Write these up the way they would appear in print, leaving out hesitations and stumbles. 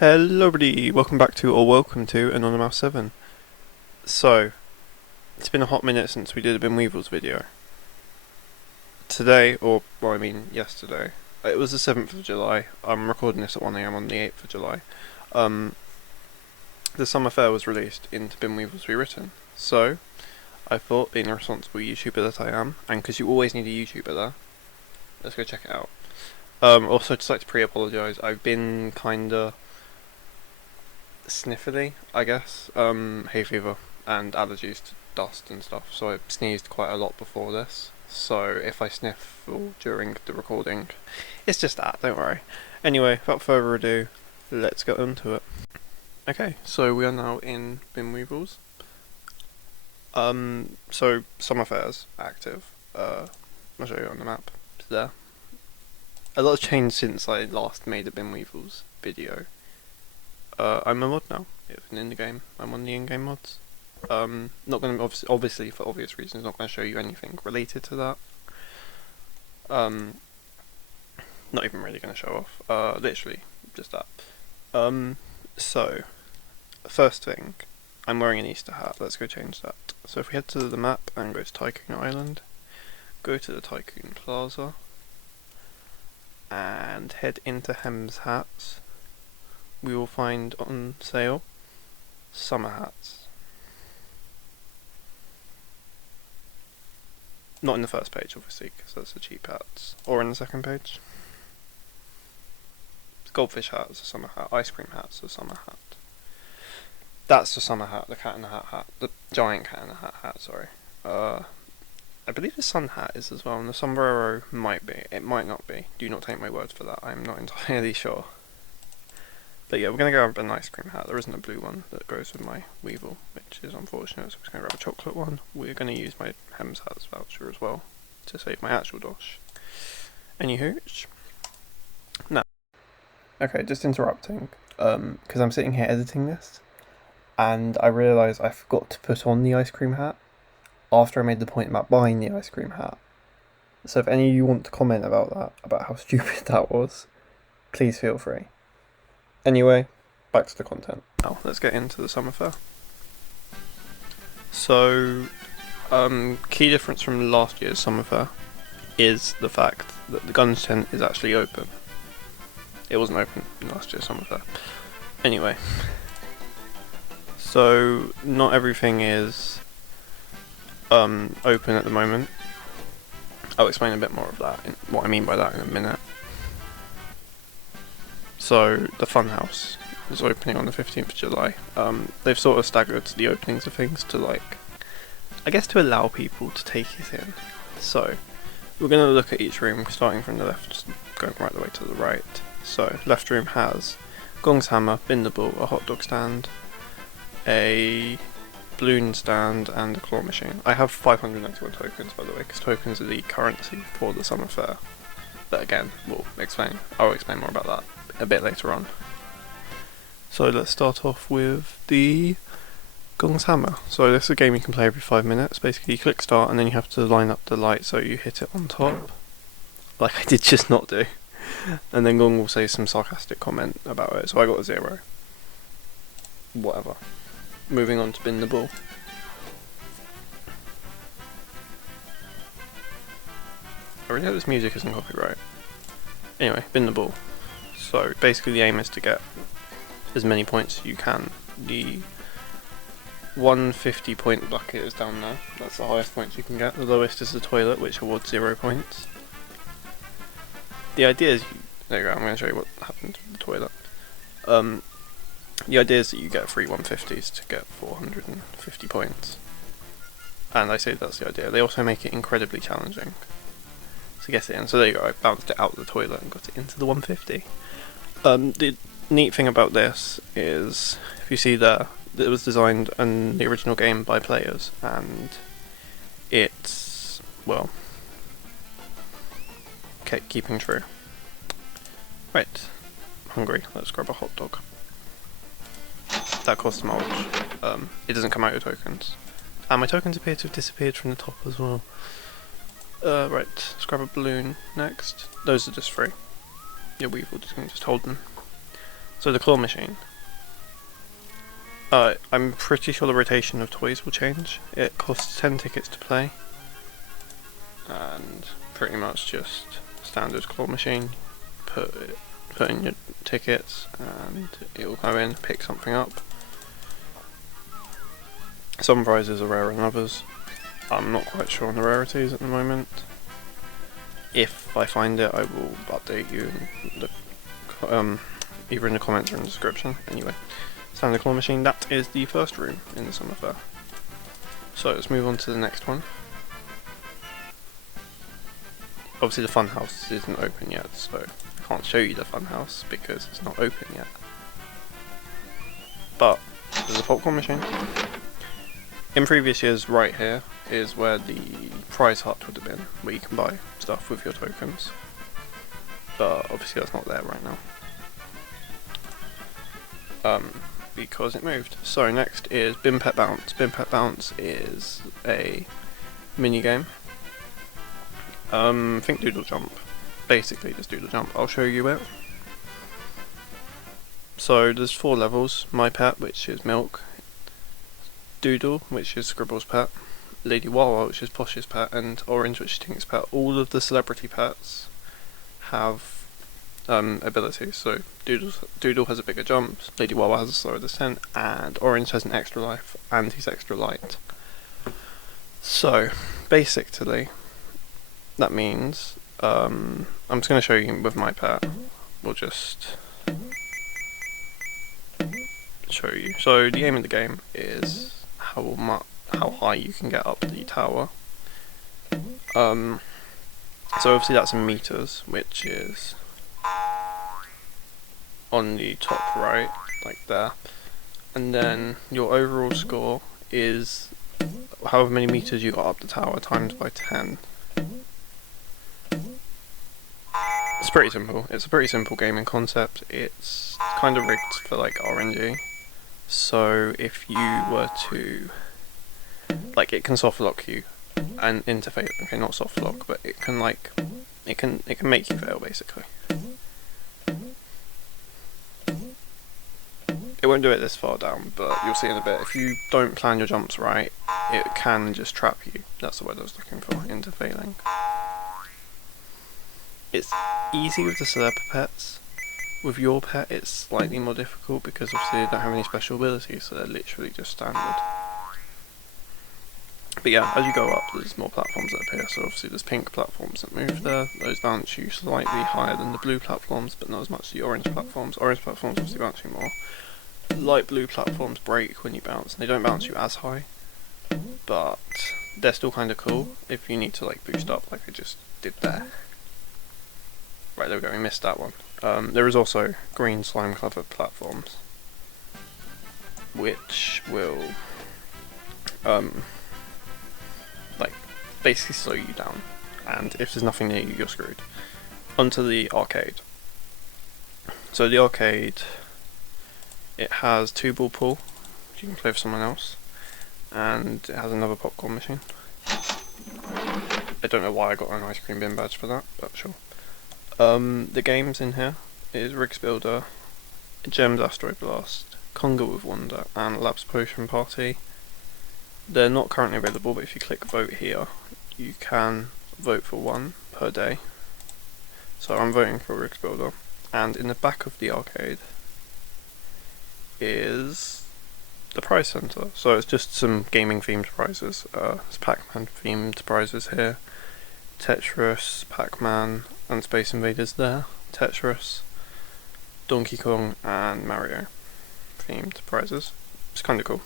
Hello everybody, welcome back to, or welcome to, Anonymous 7. So, it's been a hot minute since we did a Bin Weevils video. Today, well I mean yesterday, it was the 7th of July, I'm recording this at 1 AM on the 8th of July. The summer fair was released into Bin Weevils Rewritten. So, I thought, being a responsible YouTuber that I am, and because you always need a YouTuber there, let's go check it out. Also just like to pre-apologise, I've been kinda sniffly, I guess, hay fever and allergies to dust and stuff, so I sneezed quite a lot before this, so if I sniffle during the recording, it's just that, don't worry. Anyway, without further ado, let's get into it. Okay, so we are now in Bin Weevils. So summer fair's active. I'll show you on the map. It's there. A lot has changed since I last made a Bin Weevils video. I'm a mod now, even in the game. I'm on the in-game mods. Not going to, obviously for obvious reasons, not going to show you anything related to that. Not even really going to show off. Literally, just that. So, first thing, I'm wearing an Easter hat. Let's go change that. So if we head to the map and go to Tycoon Island, go to the Tycoon Plaza, and head into Hems Hats, we will find on sale summer hats. Not in the first page, obviously, because that's the cheap hats. Or in the second page. Goldfish hat is a summer hat. Ice cream hat's a summer hat. That's the summer hat, the cat in the hat hat. The giant cat in the hat, sorry. I believe the sun hat is as well, and the sombrero might be. It might not be. Do not take my word for that, I'm not entirely sure. But yeah, we're going to grab an ice cream hat. There isn't a blue one that goes with my Weevil, which is unfortunate, so we're just going to grab a chocolate one. We're going to use my Hems Hats voucher as well, to save my actual dosh. Anywho, no. Okay, just interrupting, because I'm sitting here editing this, and I realised I forgot to put on the ice cream hat after I made the point about buying the ice cream hat. So if any of you want to comment about that, about how stupid that was, please feel free. Anyway, back to the content. Now, let's get into the summer fair. So, key difference from last year's summer fair is the fact that the guns tent is actually open. It wasn't open in last year's summer fair. Anyway, so not everything is open at the moment. I'll explain a bit more of that, what I mean by that in a minute. So, the Funhouse is opening on the 15th of July. They've sort of staggered the openings of things to, like, I guess to allow people to take it in. So, we're going to look at each room, starting from the left, just going right the way to the right. So, left room has Gong's Hammer, Bindable, a hot dog stand, a balloon stand, and a claw machine. I have 591 tokens, by the way, because tokens are the currency for the summer fair. But again, I'll explain more about that a bit later on. So let's start off with the Gong's Hammer. So this is a game you can play every 5 minutes. Basically you click start and then you have to line up the light so you hit it on top, like I did just not do. And then Gong will say some sarcastic comment about it, so I got a 0. Whatever. Moving on to Bin the Ball. I really hope this music isn't copyright. Anyway, Bin the Ball. So basically the aim is to get as many points as you can. The 150 point bucket is down there. That's the highest points you can get. The lowest is the toilet, which awards 0 points. The idea is, there you go, I'm going to show you what happened to the toilet. The idea is that you get free 150s to get 450 points. And I say that's the idea. They also make it incredibly challenging to get it in. So there you go, I bounced it out of the toilet and got it into the 150. The neat thing about this is, if you see there, it was designed in the original game by players, and it's, well, keeping true. Right, hungry, let's grab a hot dog. That costs much. It doesn't come out of your tokens. And my tokens appear to have disappeared from the top as well. Right, let's grab a balloon next. Those are just free. Your Weevil can just hold them. So the claw machine. I'm pretty sure the rotation of toys will change. It costs 10 tickets to play, and pretty much just standard claw machine. Put in your tickets, and it will go in, pick something up. Some prizes are rarer than others. I'm not quite sure on the rarities at the moment. If I find it, I will update you in the, either in the comments or in the description. Anyway. Standard claw machine, that is the first room in the summer fair. So let's move on to the next one. Obviously the fun house isn't open yet, so I can't show you the fun house because it's not open yet. But there's a popcorn machine. In previous years, right here is where the prize hut would have been, where you can buy stuff with your tokens. But obviously that's not there right now. Because it moved. So next is Bin Pet Bounce. Bin Pet Bounce is a mini game. Think Doodle Jump. Basically just Doodle Jump. I'll show you it. So there's 4 levels. My Pet, which is Milk. Doodle, which is Scribble's pet. Lady Wawa, which is Posh's pet, and Orange, which is Tink's pet. All of the celebrity pets have abilities. So Doodle has a bigger jump, Lady Wawa has a slower descent, and Orange has an extra life, and he's extra light. So basically, that means I'm just going to show you with my pet. We'll just show you. So the aim of the game is how high you can get up the tower. So obviously that's in meters, which is on the top right, like there, and then your overall score is however many meters you got up the tower times by 10. It's pretty simple. It's a pretty simple gaming concept. It's kind of rigged for like RNG. So if you were to, like, it can soft lock you and interface. Okay, not soft lock, but it can like it can make you fail basically. It won't do it this far down, but you'll see in a bit. If you don't plan your jumps right, it can just trap you. That's the word I was looking for, interfailing. It's easy with the celeb pets. With your pet, it's slightly more difficult because obviously they don't have any special abilities, so they're literally just standard. But yeah, as you go up, there's more platforms that appear. So obviously there's pink platforms that move there. Those bounce you slightly higher than the blue platforms, but not as much as the orange platforms. Orange platforms obviously bounce you more. Light blue platforms break when you bounce, and they don't bounce you as high, but they're still kind of cool if you need to like boost up like I just did there. Right, there we go, we missed that one. There is also green slime covered platforms, which will like basically slow you down, and if there's nothing near you, you're screwed. Onto the arcade. So the arcade, it has 2 ball pool, which you can play with someone else, and it has another popcorn machine. I don't know why I got an ice cream bin badge for that, but sure. The games in here is Rigs Builder, Gems Asteroid Blast, Conga with Wonder, and Labs Potion Party. They're not currently available, but if you click vote here, you can vote for 1 per day. So I'm voting for Rigs Builder, and in the back of the arcade is the prize center. So it's just some gaming themed prizes. There's Pac-Man themed prizes here, Tetris, Pac-Man, and Space Invaders there. Tetris, Donkey Kong, and Mario themed prizes. It's kind of cool.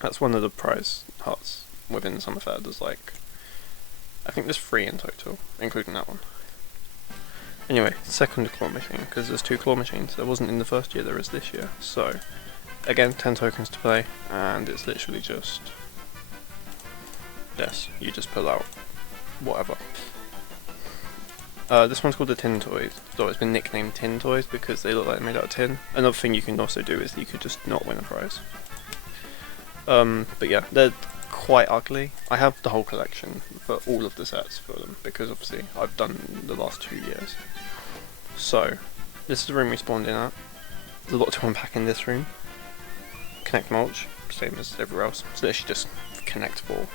That's one of the prize huts within the summer fair. There's like, I think there's 3 in total, including that one. Anyway, second claw machine, because there's 2 claw machines. There wasn't in the first year, there is this year. So, again, 10 tokens to play, and it's literally just this. You just pull out whatever. This one's called the Tin Toys. So it's been nicknamed Tin Toys because they look like they're made out of tin. Another thing you can also do is you could just not win a prize. But yeah, they're quite ugly. I have the whole collection for all of the sets for them because obviously I've done the last 2 years. So this is the room we spawned in at. There's a lot to unpack in this room. Connect mulch, same as everywhere else. So literally just connect for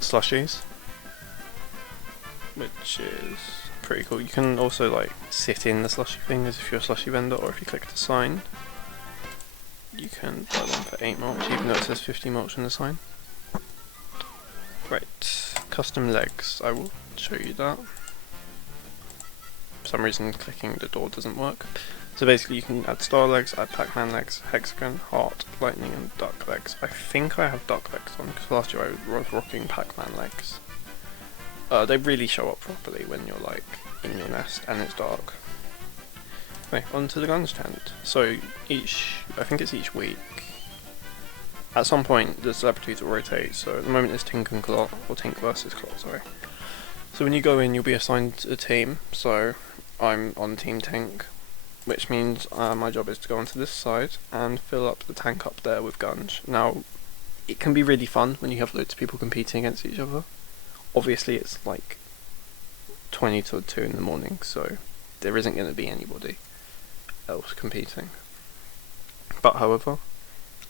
slushies, which is pretty cool. You can also like sit in the slushy thing as if you're a slushy vendor, or if you click the sign, you can buy one for 8 mulch, even though it says 50 mulch in the sign. Right, custom legs, I will show you that. For some reason clicking the door doesn't work. So basically you can add star legs, add Pac-Man legs, hexagon, heart, lightning and duck legs. I think I have duck legs on because last year I was rocking Pac-Man legs. They really show up properly when you're like in your nest and it's dark. Okay, on to the guns tent. So I think it's each week. At some point the celebrities will rotate, so at the moment it's Tink and Clot, or Tink versus Clot, sorry. So when you go in you'll be assigned a team, so I'm on Team Tink, which means my job is to go onto this side and fill up the tank up there with guns. Now, it can be really fun when you have loads of people competing against each other. Obviously it's like 20 to 2 in the morning, so there isn't going to be anybody else competing. But however,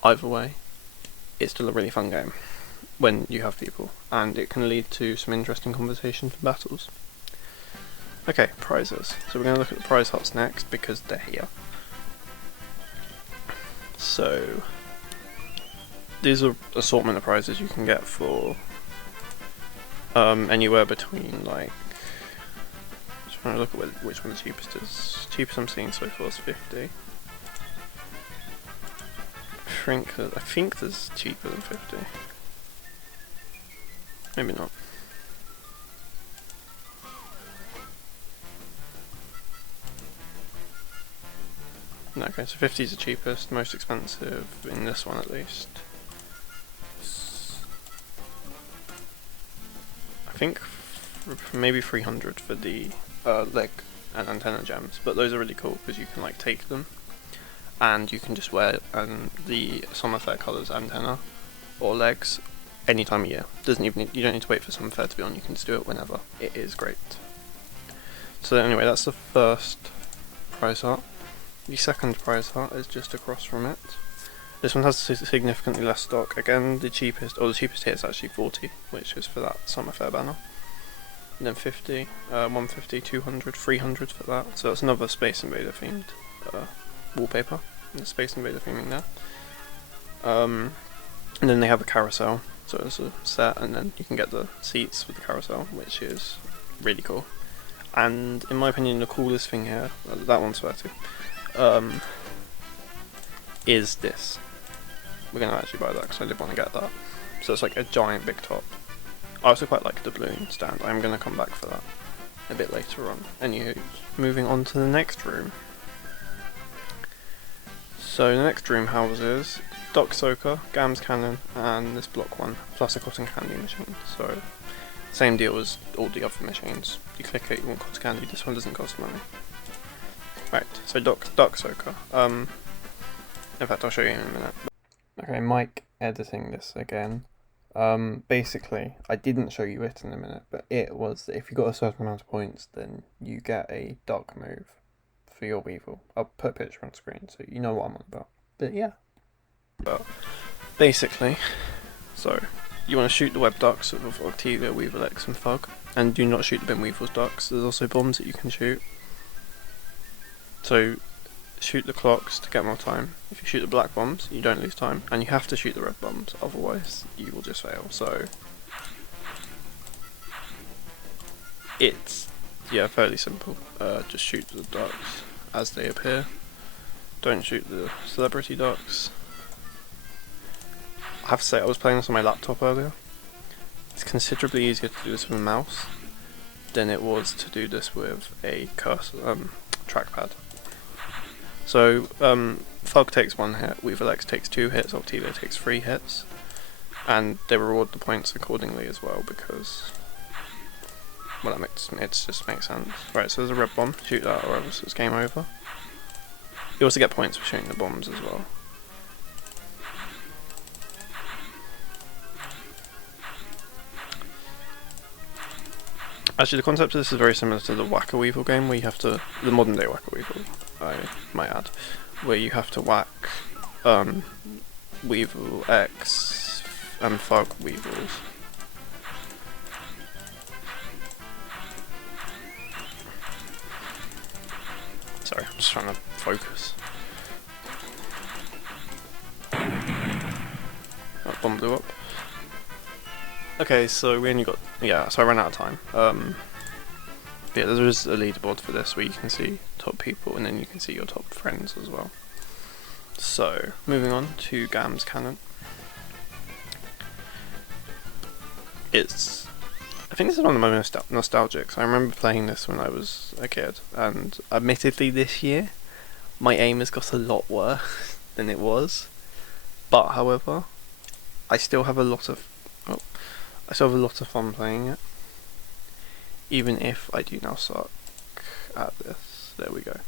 either way, it's still a really fun game when you have people, and it can lead to some interesting conversations and battles. Okay, prizes. So we're going to look at the prize huts next because they're here. So these are assortment of prizes you can get for anywhere between like, just trying to look at which one the cheapest is. Cheapest I'm seeing so far is 50. I think there's cheaper than 50. Maybe not. No, okay, so 50 is the cheapest, most expensive in this one at least. I think maybe 300 for the leg and antenna gems, but those are really cool because you can like take them and you can just wear the Summer Fair colours antenna or legs any time of year. Doesn't even you don't need to wait for Summer Fair to be on, you can just do it whenever. It is great. So anyway, that's the first prize hut. The second prize hut is just across from it. This one has significantly less stock. Again, the cheapest here is actually 40, which is for that Summer Fair banner. And then 50, 150, 200, 300 for that. So that's another Space Invader themed wallpaper. And the Space Invader theming there. And then they have a carousel, so it's a set, and then you can get the seats with the carousel, which is really cool. And in my opinion, the coolest thing here, that one's 30. Is this. We're going to actually buy that because I did want to get that. So it's like a giant big top. I also quite like the balloon stand. I'm going to come back for that a bit later on. Anywho, moving on to the next room. So the next room houses Doc Soaker, Gams Cannon, and this block one, plus a cotton candy machine. So same deal as all the other machines. You click it, you want cotton candy, this one doesn't cost money. Right, so Doc Soaker. In fact, I'll show you in a minute. Okay, Mike editing this again. Basically, I didn't show you it in a minute, but it was that if you got a certain amount of points, then you get a duck move for your Weevil. I'll put a picture on screen so you know what I'm on about. But yeah. But basically, so you want to shoot the web ducks of Octavia, Weevil X, and Fug, and do not shoot the Bin Weevil's ducks. There's also bombs that you can shoot. So shoot the clocks to get more time. If you shoot the black bombs, you don't lose time, and you have to shoot the red bombs, otherwise you will just fail. So it's fairly simple. Just shoot the ducks as they appear. Don't shoot the celebrity ducks. I have to say, I was playing this on my laptop earlier. It's considerably easier to do this with a mouse than it was to do this with a cursor trackpad. So Fug takes 1 hit, Weevil X takes 2 hits, Octavia takes 3 hits, and they reward the points accordingly as well because, well, it just makes sense. Right, so there's a red bomb, shoot that or else it's game over. You also get points for shooting the bombs as well. Actually, the concept of this is very similar to the Whack-A-Weevil game, where you have to, the modern day Whack-A-Weevil, I might add, where you have to whack Weevil X and Fug Weevils. Sorry, I'm just trying to focus. That bomb blew up. Okay, so we only got, yeah, so I ran out of time. Yeah, there is a leaderboard for this where you can see top people and then you can see your top friends as well. So, moving on to Gam's Canon. I think this is one of my most nostalgic. I remember playing this when I was a kid, and admittedly this year, my aim has got a lot worse than it was. But, however, I still have a lot of fun playing it. Even if I do now suck at this. There we go.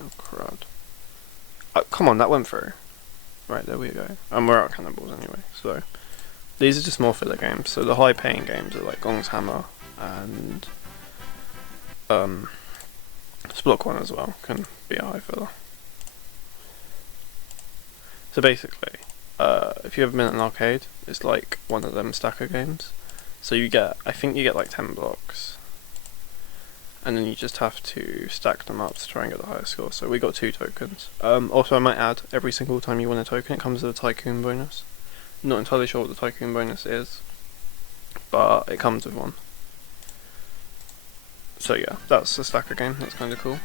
Oh crud. Oh, come on, that went through. Right, there we go. And we're out of cannonballs anyway, so. These are just more filler games. So the high paying games are like Gong's Hammer and Splock 1 as well can be a high filler. So basically, if you've ever been at an arcade, it's like one of them stacker games. So you get, I think you get like 10 blocks, and then you just have to stack them up to try and get the highest score. So we got 2 tokens. Also I might add, every single time you win a token it comes with a tycoon bonus. Not entirely sure what the tycoon bonus is, but it comes with one. So yeah, that's a stacker game, that's kind of cool.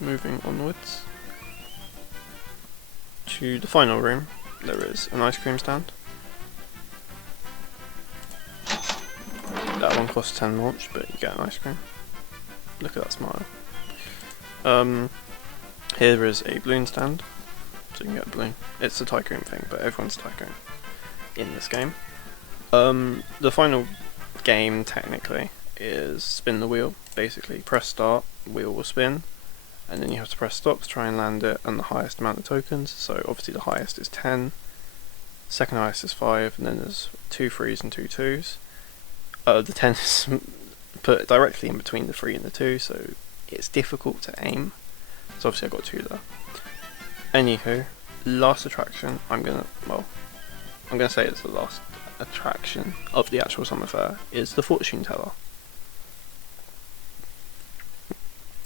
Moving onwards to the final room, there is an ice cream stand. That one costs 10 launch, but you get an ice cream. Look at that smile. Here is a balloon stand, so you can get a balloon. It's a tycoon thing, but everyone's tycoon in this game. The final game, technically, is spin the wheel. Basically, press start, wheel will spin, and then you have to press stop to try and land it, and the highest amount of tokens. So obviously the highest is 10, second highest is 5, and then there's 2 3s and 2 2s. The 10 is put directly in between the 3 and the 2, so it's difficult to aim. So obviously I got 2 there. Anywho, last attraction, I'm gonna say it's the last attraction of the actual summer fair, is the fortune teller.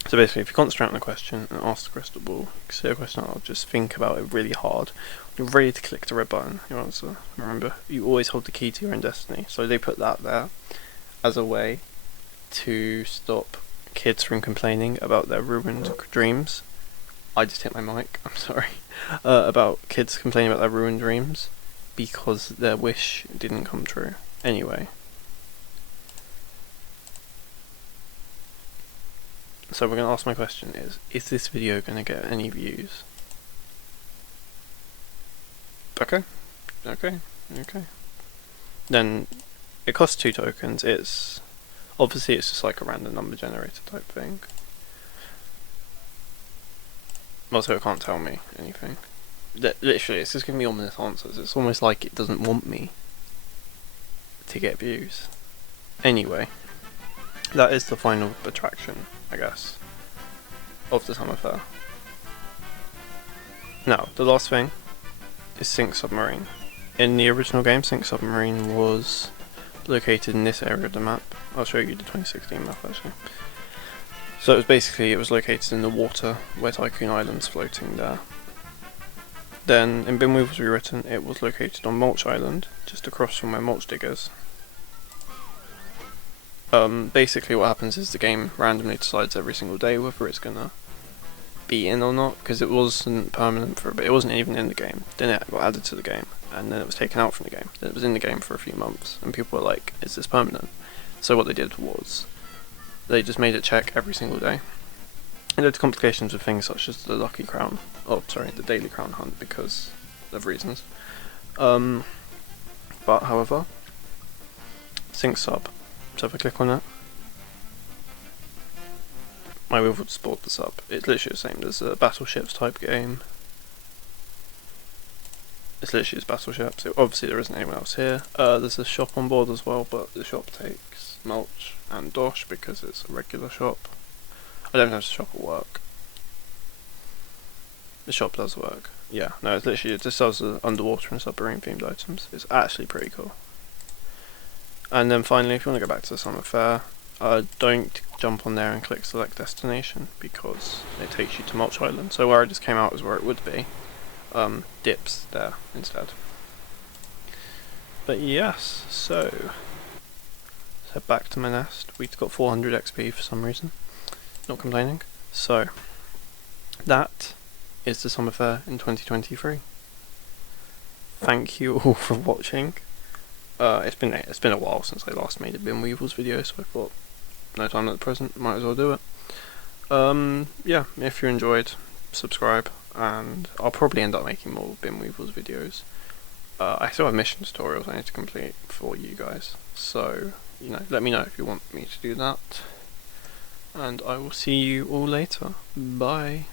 So basically, if you concentrate on the question and ask the crystal ball, you can see a question out, just think about it really hard. You're ready to click the red button, your answer. Remember, you always hold the key to your own destiny. So they put that there as a way to stop kids from complaining about their ruined dreams. I just hit my mic, I'm sorry. About kids complaining about their ruined dreams because their wish didn't come true. Anyway. So we're going to ask my question is this video going to get any views? Okay. Then it costs 2 tokens. Obviously it's just like a random number generator type thing. Also, it can't tell me anything. Literally, it's just giving me ominous answers. It's almost like it doesn't want me to get views. Anyway, that is the final attraction, I guess, of the summer fair. Now, the last thing is Sink Submarine. In the original game, Sink Submarine was located in this area of the map. I'll show you the 2016 map actually. So it was located in the water where Tycoon Island's floating there. Then in Weevils Rewritten, it was located on Mulch Island, just across from where Mulch Dig is. Basically what happens is the game randomly decides every single day whether it's gonna be in or not, because it wasn't permanent for a bit. It wasn't even in the game. Then it got added to the game, and then it was taken out from the game. Then it was in the game for a few months, and people were like, is this permanent? So what they did was, they just made it check every single day. And there's complications with things such as the the daily crown hunt because of reasons. But however, Sync Sub. So if I click on it, my wheel would spawn this up. It's literally the same. There's a battleships type game. it's literally just battleship. So obviously there isn't anyone else here. There's a shop on board as well, but the shop takes mulch and dosh because it's a regular shop. I don't know if the shop will work. The shop does work. Yeah, no, it's literally, it just sells the underwater and submarine themed items. It's actually pretty cool. And then finally, if you want to go back to the summer fair, don't jump on there and click select destination because it takes you to Mulch Island. So where I just came out is where it would be. Dips there instead. But yes, so let's head back to my nest. We've got 400 XP for some reason. Not complaining. So that is the summer fair in 2023. Thank you all for watching. It's been a while since I last made a Bin Weevils video, so I thought no time at the present, might as well do it. Yeah, if you enjoyed, subscribe, and I'll probably end up making more Bin Weevils videos. I still have mission tutorials I need to complete for you guys, so let me know if you want me to do that. And I will see you all later. Bye.